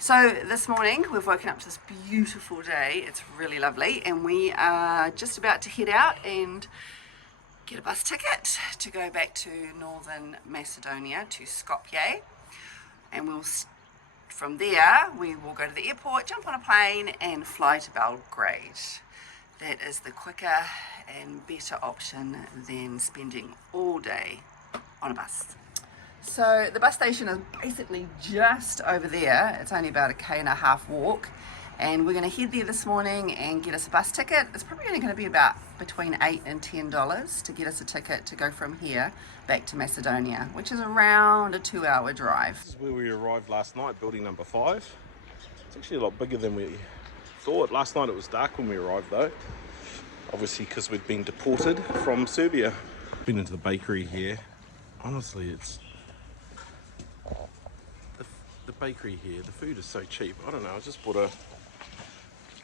So this morning we've woken up to this beautiful day. It's really lovely, and we are just about to head out and get a bus ticket to go back to northern Macedonia, to Skopje, and from there we will go to the airport, jump on a plane and fly to Belgrade. That is the quicker and better option than spending all day on a bus. So the bus station is basically just over there. It's only about a k&a-half walk, and we're going to head there this morning and get us a bus ticket. It's probably only going to be about between $8 and $10 to get us a ticket to go from here back to Macedonia, which is around a 2-hour drive. This is where we arrived last night, building number 5. It's actually a lot bigger than we thought. Last night it was dark when we arrived though, obviously because we'd been deported from Serbia. Been into the bakery here. Honestly, it's the bakery here, the food is so cheap. I don't know, I just bought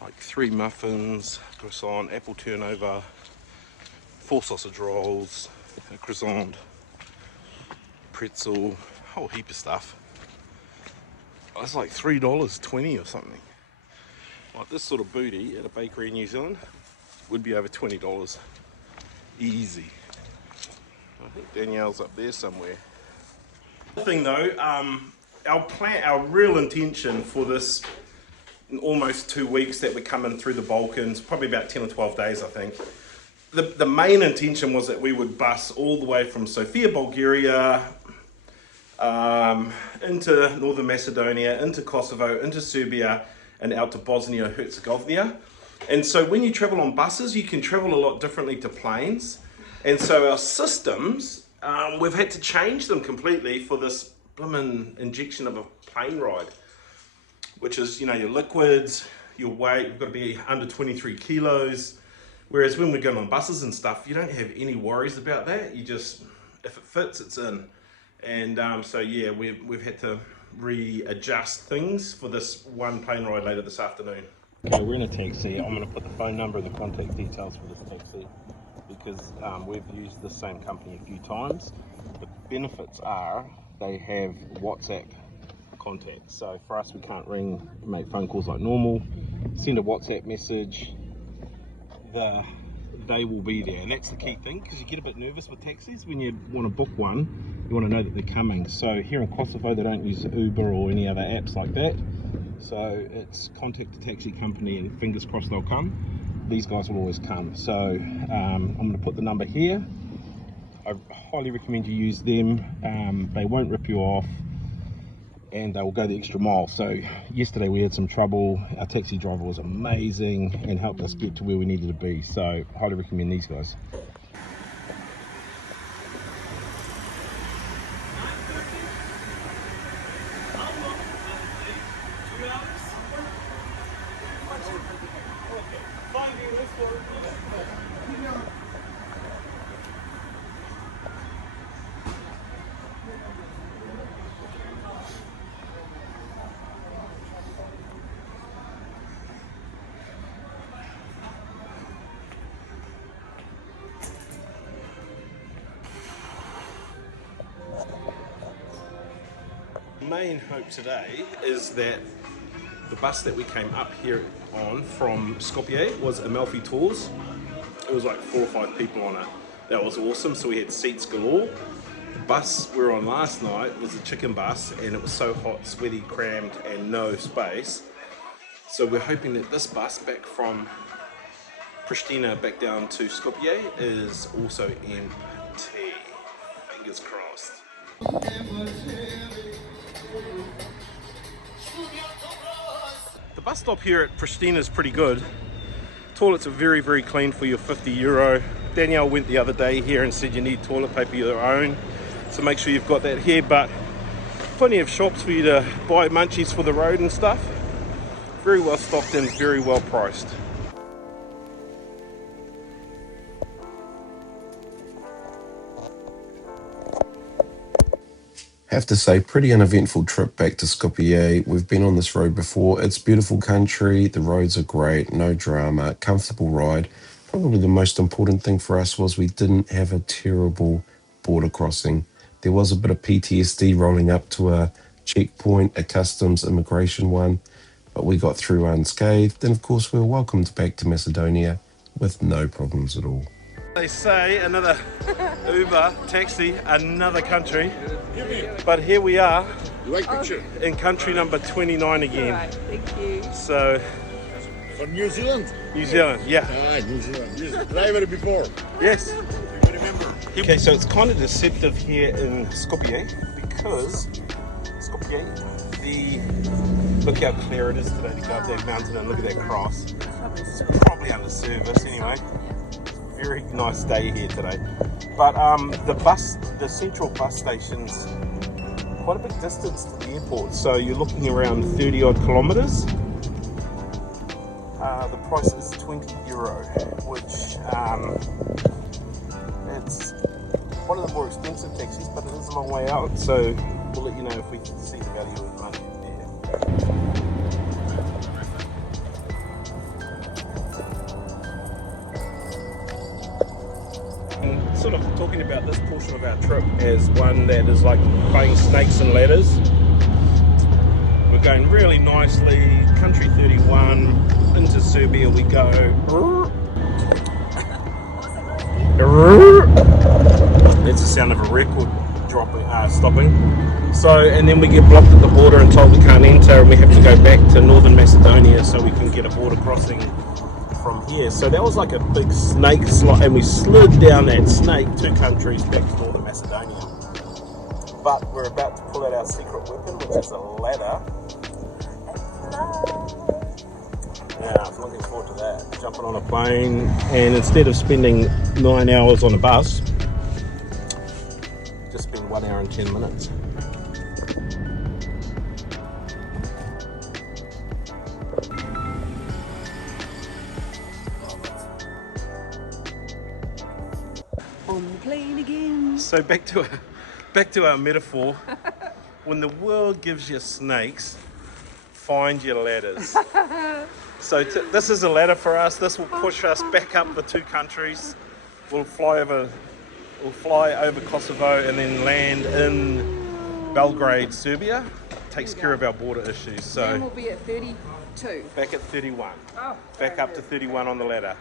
like 3 muffins, croissant, apple turnover, 4 sausage rolls, a croissant, pretzel, a whole heap of stuff. It's like $3.20 or something. Like this sort of booty at a bakery in New Zealand would be over $20. Easy. I think Danielle's up there somewhere. The thing though, our real intention for this in almost 2 weeks that we're coming through the Balkans, probably about 10 or 12 days I think, the main intention was that we would bus all the way from Sofia, Bulgaria, into northern Macedonia, into Kosovo, into Serbia, and out to Bosnia Herzegovina. And so when you travel on buses, you can travel a lot differently to planes. And so our systems, we've had to change them completely for this blimmin' injection of a plane ride, which is, you know, your liquids, your weight, you've got to be under 23 kilos. Whereas when we're going on buses and stuff, you don't have any worries about that. You just, if it fits, it's in. And so yeah, we've had to readjust things for this one plane ride later this afternoon. Okay, we're in a taxi. I'm going to put the phone number and the contact details for this taxi because we've used the same company a few times. The benefits are they have WhatsApp contacts. So for us, we can't ring, make phone calls like normal. Send a WhatsApp message. They will be there, and that's the key thing, because you get a bit nervous with taxis when you want to book one. You want to know that they're coming. So here in Kosovo, they don't use Uber or any other apps like that. So it's contact the taxi company and fingers crossed they'll come. These guys will always come. So I'm going to put the number here. I highly recommend you use them. They won't rip you off, and they will go the extra mile. So yesterday we had some trouble. Our taxi driver was amazing and helped us get to where we needed to be. So highly recommend these guys. Main hope today is that the bus that we came up here on from Skopje was Amalfi Tours. It was like 4 or 5 people on it. That was awesome. So we had seats galore. The bus we were on last night was a chicken bus, and it was so hot, sweaty, crammed, and no space. So we're hoping that this bus back from Pristina back down to Skopje is also empty. Fingers crossed. The bus stop here at Pristina is pretty good. Toilets are very, very clean for your €50. Danielle went the other day here and said you need toilet paper of your own, so make sure you've got that here, but plenty of shops for you to buy munchies for the road and stuff. Very well stocked and very well priced. Have to say, pretty uneventful trip back to Skopje. We've been on this road before. It's beautiful country, the roads are great, no drama, comfortable ride. Probably the most important thing for us was we didn't have a terrible border crossing. There was a bit of PTSD rolling up to a checkpoint, a customs immigration one, but we got through unscathed, and of course we were welcomed back to Macedonia with no problems at all. They say another Uber, taxi, another country, but here we are in country number 29 again. Alright, thank you. So, From New Zealand? New Zealand, yeah. New Zealand. Yes, driver before. Yes. You remember? Okay, so it's kind of deceptive here in Skopje because Skopje, look how clear it is today to go up that mountain and look at that cross. It's probably under service anyway. Very nice day here today. But the central bus station's quite a big distance to the airport, so you're looking around 30 odd kilometres. The price is €20, which it's one of the more expensive taxis, but it is a long way out, so we'll let you know if we see the value of money there. And sort of talking about this portion of our trip as one that is like playing snakes and ladders. We're going really nicely, country 31, into Serbia we go. That's the sound of a record stopping. So, and then we get blocked at the border and told we can't enter, and we have to go back to northern Macedonia so we can get a border crossing from here. So that was like a big snake slide, and we slid down that snake 2 countries back to northern Macedonia. But we're about to pull out our secret weapon, which is a ladder. Yeah, I'm looking forward to that. Jumping on a plane, and instead of spending 9 hours on a bus, just spend 1 hour and 10 minutes. On the plane again. So back to our metaphor. When the world gives you snakes, find your ladders. So this is a ladder for us. This will push us back up the 2 countries. We'll fly over Kosovo and then land in Belgrade, Serbia. Takes care of our border issues. So And we'll be at 32. back at 31. Oh, Back up to 31 on the ladder.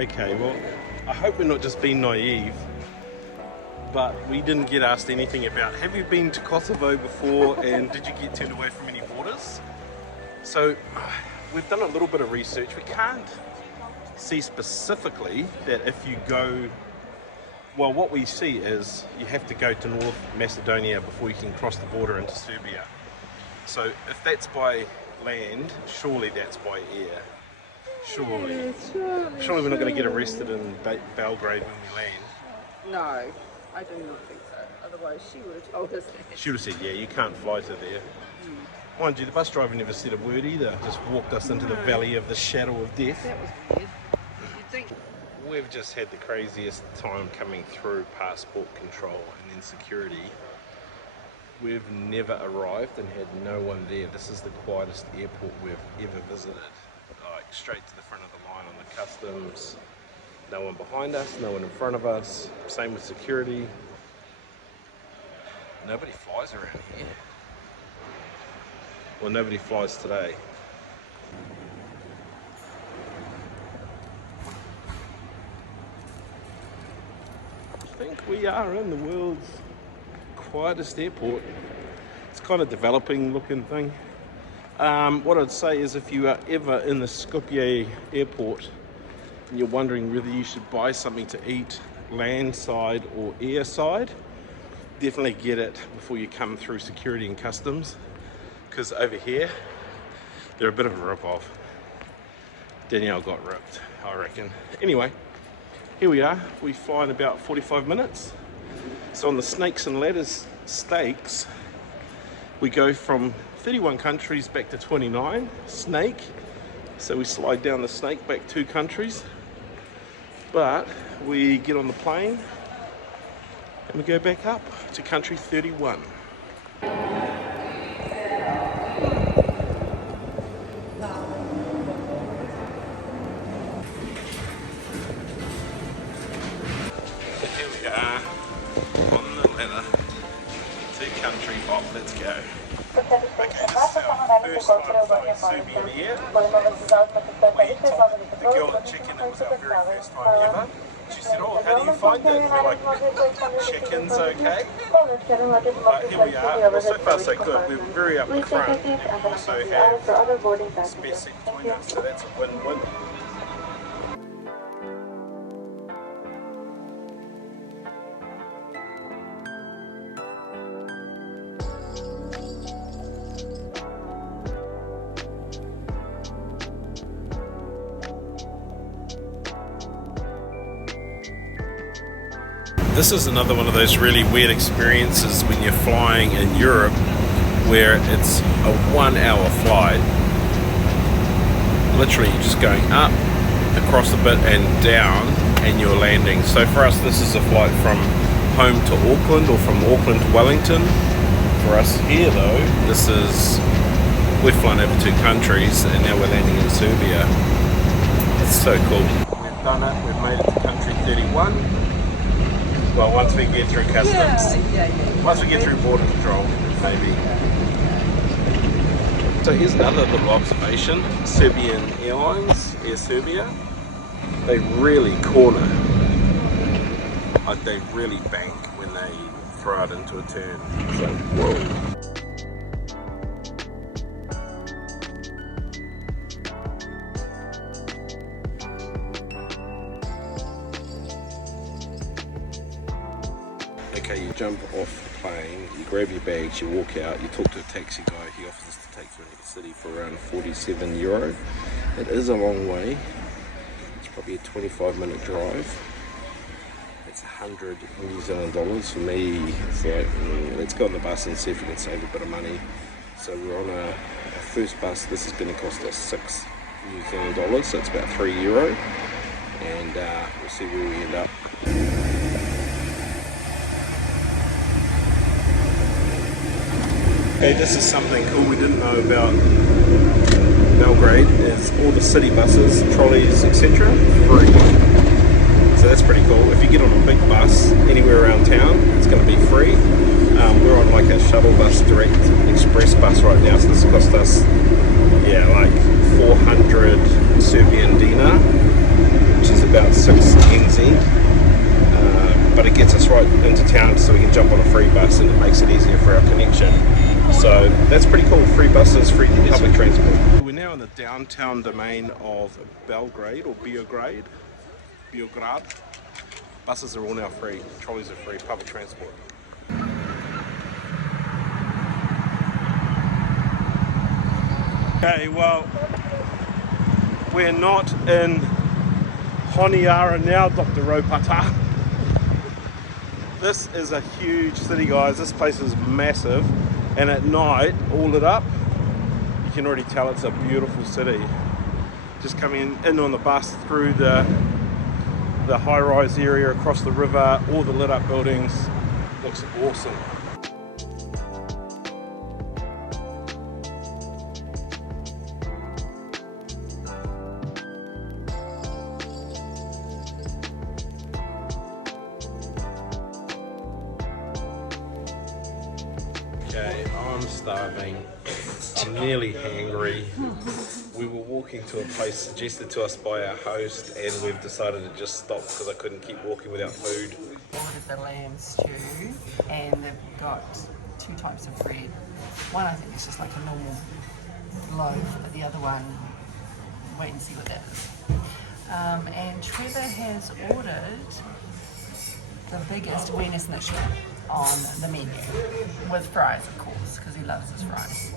Okay, well, I hope we're not just being naive, but we didn't get asked anything about, have you been to Kosovo before and did you get turned away from any borders? So we've done a little bit of research. We can't see specifically that if you go, well, what we see is you have to go to North Macedonia before you can cross the border into Serbia. So if that's by land, surely that's by air. Surely we're not going to get arrested in Belgrade when we land. No, I do not think so. Otherwise, she would have told us that. She would have said, yeah, you can't fly to there. Mind you, the bus driver never said a word either. Just walked us into the valley of the shadow of death. That was weird. You'd think. We've just had the craziest time coming through passport control and then security. We've never arrived and had no one there. This is the quietest airport we've ever visited. Like straight to the front of the line on the customs. No one behind us, no one in front of us. Same with security. Nobody flies around here. Well, nobody flies today. I think we are in the world's quietest airport. It's kind of developing looking thing. What I'd say is if you are ever in the Skopje airport and you're wondering whether you should buy something to eat landside or airside, definitely get it before you come through security and customs, because over here they're a bit of a rip-off. Danielle got ripped, I reckon. Anyway, here we are. We fly in about 45 minutes. So on the snakes and ladders stakes, we go from 31 countries back to 29, snake. So we slide down the snake back 2 countries. But we get on the plane and we go back up to country 31. Let's go. Okay, this is our first time flying Serbia in the air. We told the girl at check-in it was our very first time ever. She said, oh, how do you find it? We're like, check-in's okay. But here we are. Well, so far so good. We're very up the front. And we also have space seat between us, so that's a win-win. This is another one of those really weird experiences when you're flying in Europe where it's a 1 hour flight. Literally you're just going up, across a bit and down and you're landing. So for us this is a flight from home to Auckland or from Auckland to Wellington. For us here though, we've flown over 2 countries and now we're landing in Serbia. It's so cool. We've done it, we've made it to country 31. Well, once we get through customs, once we get through border control, maybe. So here's another little observation. Serbian Airlines, Air Serbia, they really corner. Like they really bank when they throw it into a turn. So, whoa. Okay, you jump off the plane, you grab your bags, you walk out, you talk to a taxi guy, he offers us to take you into the city for around €47. It is a long way, it's probably a 25-minute drive. It's 100 New Zealand dollars. For me, it's like, let's go on the bus and see if we can save a bit of money. So we're on our first bus. This is going to cost us 6 New Zealand dollars, so it's about €3, and we'll see where we end up. Okay, this is something cool we didn't know about Belgrade, is all the city buses, trolleys, etc. free. So that's pretty cool. If you get on a big bus anywhere around town, it's going to be free. We're on like a shuttle bus, direct express bus right now, so this cost us, like 400 Serbian dinar, which is about 6 NZ. But it gets us right into town so we can jump on a free bus and it makes it easier for our connection. So that's pretty cool, free buses, free public transport. We're now in the downtown domain of Belgrade or Belgrade. Buses are all now free, trolleys are free, public transport. Okay, well, we're not in Honiara now, Dr. Ropata. This is a huge city, guys. This place is massive. And at night, all lit up, you can already tell it's a beautiful city. Just coming in on the bus through the high-rise area across the river, all the lit up buildings, looks awesome. Okay, I'm starving, I'm nearly hangry. We were walking to a place suggested to us by our host and we've decided to just stop because I couldn't keep walking without food. Ordered the lamb stew and they've got 2 types of bread. One I think is just like a normal loaf, but the other one, wait and see what that is. And Trevor has ordered the biggest awareness niche on the menu, with fries of course, because he loves his fries.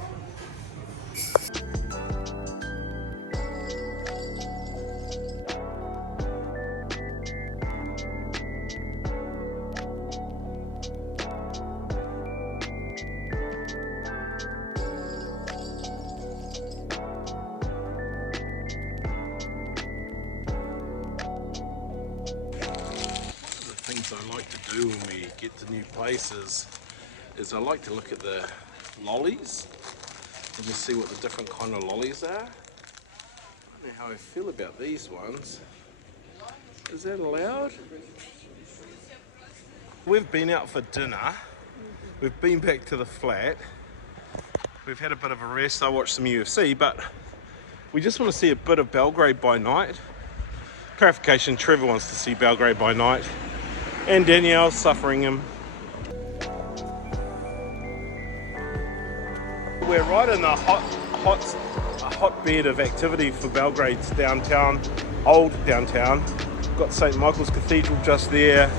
Things I like to do when we get to new places is I like to look at the lollies and just see what the different kind of lollies are. I don't know how I feel about these ones. Is that allowed? We've been out for dinner We've been back to the flat. We've had a bit of a rest. I watched some UFC, but we just want to see a bit of Belgrade by night. Clarification, Trevor wants to see Belgrade by night, and Danielle's suffering him. We're right in the hotbed of activity for Belgrade's downtown, old downtown. We've got St. Michael's Cathedral just there.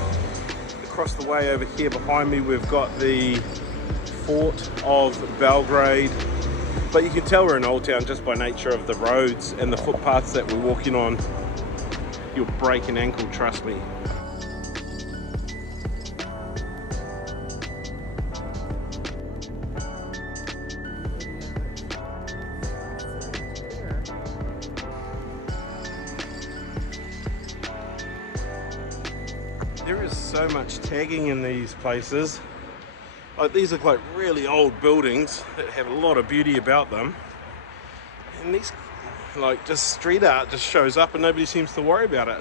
Across the way over here behind me we've got the Fort of Belgrade. But you can tell we're in Old Town just by nature of the roads and the footpaths that we're walking on. You'll break an ankle, trust me. There is so much tagging in these places. Like, these look like really old buildings that have a lot of beauty about them. And these, like, just street art just shows up and nobody seems to worry about it.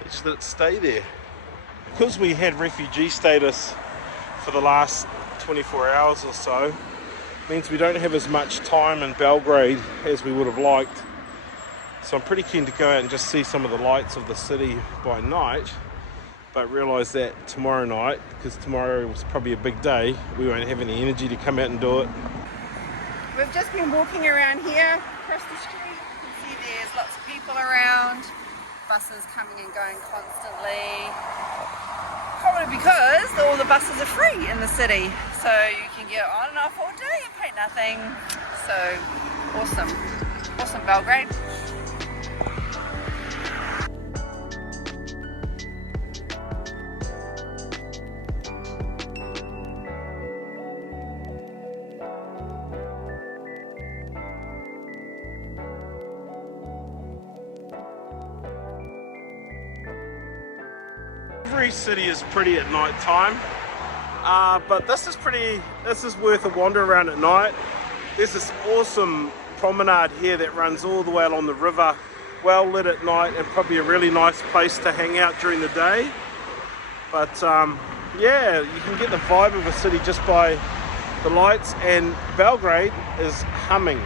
They just let it stay there. Because we had refugee status for the last 24 hours or so, means we don't have as much time in Belgrade as we would have liked. So I'm pretty keen to go out and just see some of the lights of the city by night. But realise that tomorrow night, because tomorrow was probably a big day, we won't have any energy to come out and do it. We've just been walking around here across the street. You can see there's lots of people around, buses coming and going constantly. Probably because all the buses are free in the city, so you can get on and off all day and pay nothing. So awesome Belgrade. Every city is pretty at night time, but this is worth a wander around at night. There's this awesome promenade here that runs all the way along the river, well lit at night, and probably a really nice place to hang out during the day. But yeah, you can get the vibe of a city just by the lights, and Belgrade is humming.